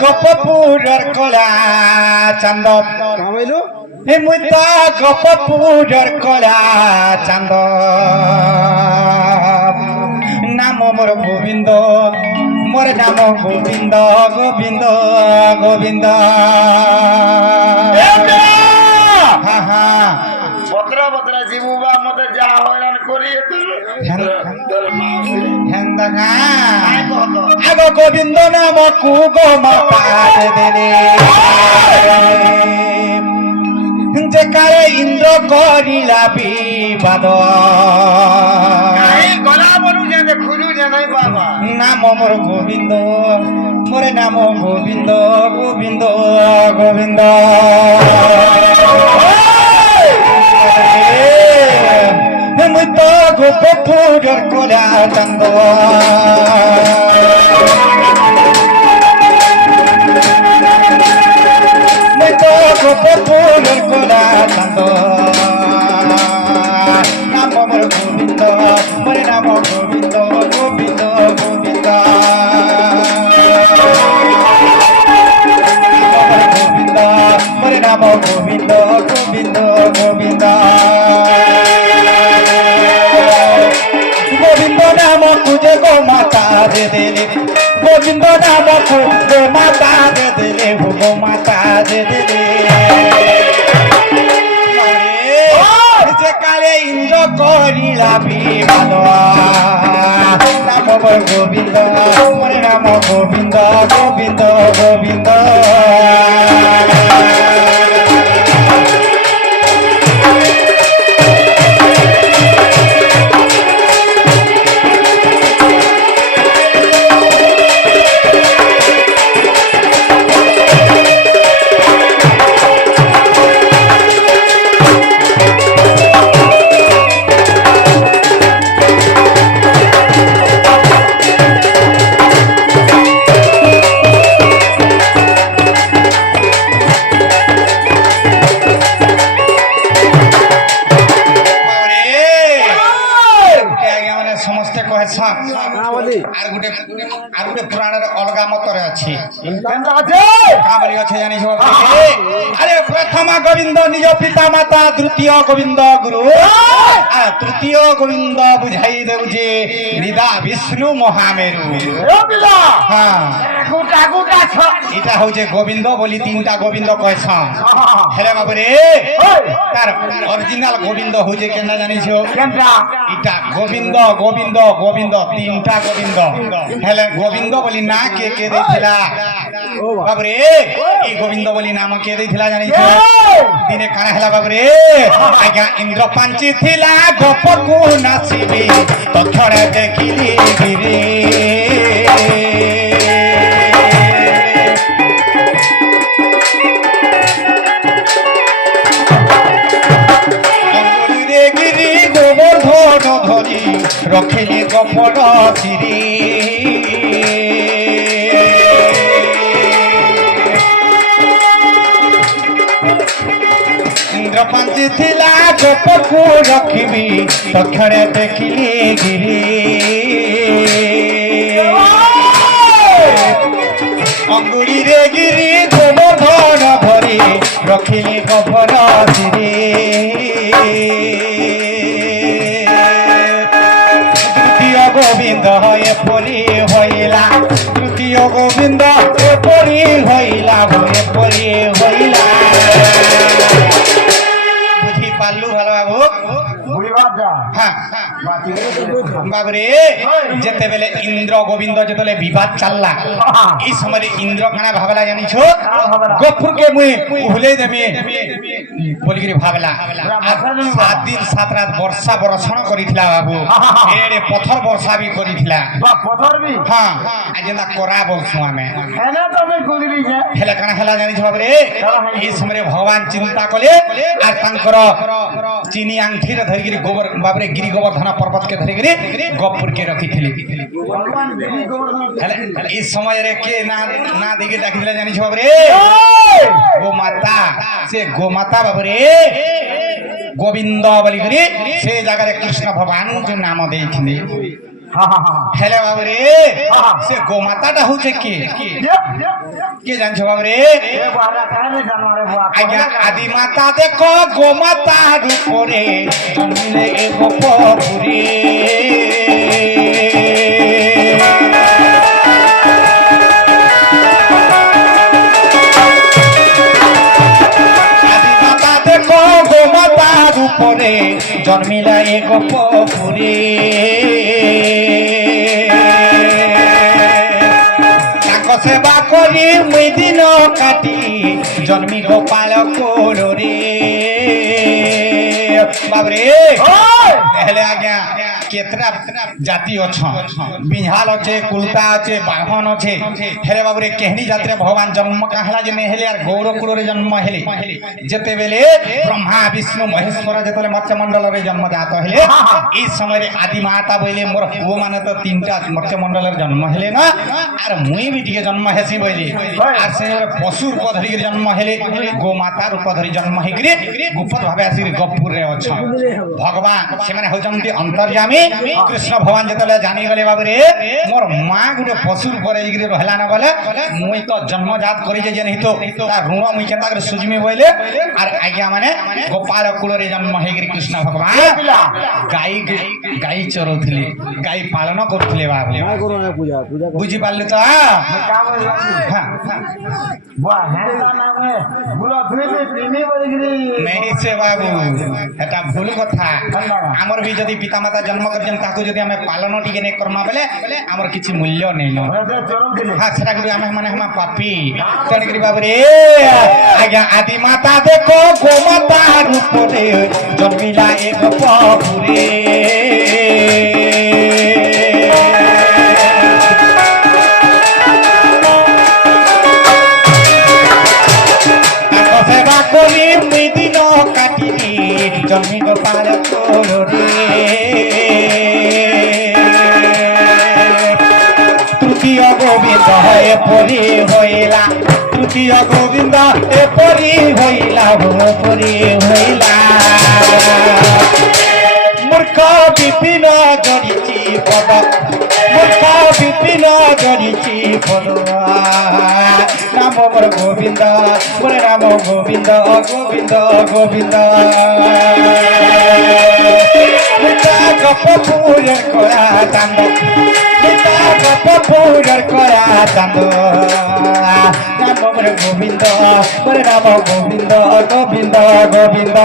গোপপুরের কলা চান্দ মুই তো গোপপুরের কলা চান্দ নাম মোর গোবিন্দ মোর নাম গোবিন্দ গোবিন্দ গোবিন্দ হা হা বতরা বতরা জীবুবা মতে যা হয়রান করি আগ গোবিন্দ নাম কু গো মাতা দেলে যে কারে ইন্দ্র করিলা বিবাদ গলা বলু জানে খুলু জানাই বাবা নাম মোর গোবিন্দ মোরে নাম গোবিন্দ গোবিন্দ গোবিন্দ মুই তো গোপপুরের কলা চান্দ মুই তো গোপপুরের কলা চান্দ নাম মোর গোবিন্দ মোরে নাম গোবিন্দ গোবিন্দ গোবিন্দ গোবিন্দ মোরে নাম গোবিন্দ গোবিন্দ গোবিন্দ গোবিন্দ নাম কুজে গো মাতা দে দেলে গোবিন্দ নাম কু গো মাতা দে দেলে গো মাতা দে দেলে যে কালে ইন্দ্র করিলা বিবাদ নাম মোর গোবিন্দ মোরে নাম গোবিন্দ গোবিন্দ গোবিন্দ আর গোটে পুরাণের অলগা মতরে ଅଛି কাবলি আছে জানিছ আরে প্রথম গোবিন্দ নিজ পিতা মাতা দ্বিতীয় গোবিন্দ গুরু আর তৃতীয় গোবিন্দ বুঝাই দেউ যে নিদা বিষ্ণু মহামেরু হ্যাঁ এটা হচ্ছে গোবিন্দ বলি তিনটা গোবিন্দ কয়ছ হেলে বাবুরে তার অরিজিনাল গোবিন্দ হচ্ছে কেনা জানিছ এটা গোবিন্দ গোবিন্দ গোবিন্দ তিনটা গোবিন্দ হেলে গোবিন্দ বলি না কে কে দেইছিলা বাবুরে এই গোবিন্দ বলি নাম কে দেইছিলা জানিছ দিনে কানা হেলা বাবুরে আজ্ঞা ইন্দ্র পাঞ্চি থিলা গোপকু নাচিবি তথরে দেখিলি গিরি ধরি রখিলি গোপর সিরি ইন্দ্র পাঞ্চি থিলা গোপকু রখিবি তক্ষণে দেখিলি গিরি অঙ্গুড়িরে গিরি গোবর্ধন ধরি রখিলি গোপর সিরি গোবিন্দ এপরি হইলা তৃতীয় গোবিন্দ এপরি হইলা এপরি হইলা বুঝি পারলু ভালো বাবু বাবুরে যেতেবেলে ইন্দ্র গোবিন্দ যেতলে বিবাদ চাললা এই সময় ইন্দ্র কানা ভাবলা জানিছ গোপুরকে মুই ভুলে দেবি বলিকি ভাবলা 7 দিন 7 রাত বর্ষা বর্ষণ করিছিলা বাবু এড়ে পথর বর্ষা বি করিছিলা হ্যাঁ যেটা করা বলছু আমি হেলে কানা হেলা জানিছ বাবুরে এই সময় ভগবান চিন্তা কলে আর তাঙ্কর চিনি আংঠিরে ধরিকি গোবর বাবরে গিরি গোবর্ধন পর্বতকে ধরিকি গোপুরকে রখিছিলি এই সময় কে না না দিকে ডাকিলে জানিছ বাবরে গোমাতা সে গোমাতা বাবরে গোবিন্দ বলি করে সে জায়গায় কৃষ্ণ ভগবান নাম ଦେଇଥିଲେ হেলে বাবরে সে গোমাতাটা হচ্ছে কে জানছো বাবরে আজ্ঞা আদি মাতা দেখো গোমাতার উপরে জন্মিলে এ গোপপুরে আদি মাতা দেখো গোমাতার উপরে জন্মিলা এ গোপপুরে সেবা করি মুই দিন কাটি জন্মি গোপাল কোলরে বাবরে হেলে আজ্ঞা কেতরা জাতি অছ বিহাল অছে কুলতা আছে বাহন অছে হেলে বাবরে কেহনি জাতিরে ভগবান জন্ম কাহলা যে হেলে আর গৌর কুলরে জন্ম হেলে যেতেবেলে ব্রহ্মা বিষ্ণু মহেশ্বর যেতলে মৎস্যমণ্ডলরে জন্ম জাত হেলে এই সময় আদি মাতা বইলে মোর পুଅ মানে তো তিনটা মৎস্যমণ্ডলের জন্ম হেলে না আর মুই বি টিকে জন্ম হেসি বইলে আর সে পশুর রূপ ধরি জন্ম হেলে গোমাতার রূপ ধরি জন্ম হেগিরি গুপ্ত ভাবে আসি গপুরে অছ ভগবান সেমানে হউচন্তি অন্তর্যামী কৃষ্ণ ভগবান যেতলে জানি গলে বাবরে মোর মা গুটে পশুর উপরে হেগিরি রহলা না বলে মুই তো জন্মজাত করি যে জেন হিতো তার ঋণ মুই কেনতা করে সুজমি বইলে আর আজ্ঞা মানে গোপাল কুলরে জন্ম হেগিরি কৃষ্ণ ভগবান গাই গাই চরৌথিলে গাই পালন করুথিলে বাবরে বুঝি পারলে তো नहीं से बाबू एटा भूल कथा हमर भी जदी पितामाता जन्म करजन ताकू जदी हमें पालन टिके ने करमा बेले हमर किछि मूल्य नै न हां सेटा गुरु हमें माने हम पापी तण करी बाबू रे आज्ञा आदि माता देखो गोमाता रूप रे जन्मिला एक पपुरे জন্মি গোপাল কোলরে তৃতীয় গোবিন্দ এপরি হইলা তৃতীয় গোবিন্দ এপরি হইলা পরি হইলা মূর্খ বিপিন জড়িছি পদ মূর্খ বিপিন জড়িছি পদ নাম মোর গোবিন্দ মোরে নাম গোবিন্দ গোবিন্দ গোবিন্দ গপ পুরের করা চান্দ গপ পুরের করা চান্দ নাম মোর গোবিন্দ মোরে নাম গোবিন্দ গোবিন্দ গোবিন্দ